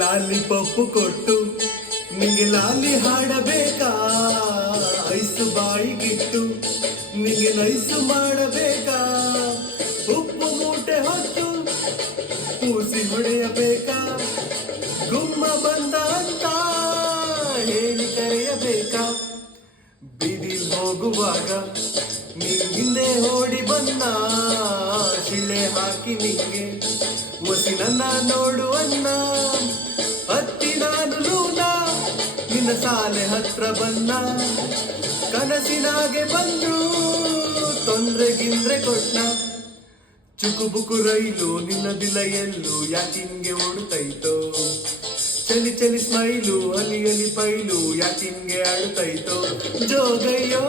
lollipop ಕೊಟ್ಟು ನಿಂಗೆ ಲಾಲಿ ಹಾಡಬೇಕಾ, ಐಸು ಬಾಯಿಗಿಟ್ಟು ನಿಂಗೆ ನೈಸು ಮಾಡಬೇಕಾ, ಉಪ್ಪು ಮೂಟೆ ಹೊತ್ತು ಕೂಸಿ ಹೊಡೆಯಬೇಕಾ, ಗುಮ್ಮ ಬಂದ ಅಂತ ಹೇಳಿ ಕರೆಯಬೇಕಾ, ಬೀದಿಲ್ ಹೋಗುವಾಗ ನೀ ಹಿಂದೆ ಓಡಿ ಬಂದ ಶಿಲೆ ಹಾಕಿ ನಿಂಗೆ ಒಸಿನನ್ನ ನೋಡುವನ್ನ ಹತ್ತಿ ನಾನು ಲೂನ ನಿನ್ನ ಸಾಲೆ ಹತ್ರ ಬನ್ನ ಕನಸಿನಾಗೆ ಬಂದು ತೊಂದ್ರೆ ಗಿಂದ್ರೆ ಕೊಟ್ಟ ಚುಕುಬುಕು ರೈಲು ನಿನ್ನದಿಲ್ಲ ಎಲ್ಲೂ ಯಾಕಿಂಗೆ ಓಡುತ್ತೈತೋ, ಚಲಿ ಚಲಿ ಸ್ಮೈಲು ಅಲಿ ಅಲಿ ಪೈಲು ಯಾಕಿಂಗೆ ಆಡುತ್ತೈತೋ, ಜೋಗಯ್ಯೋ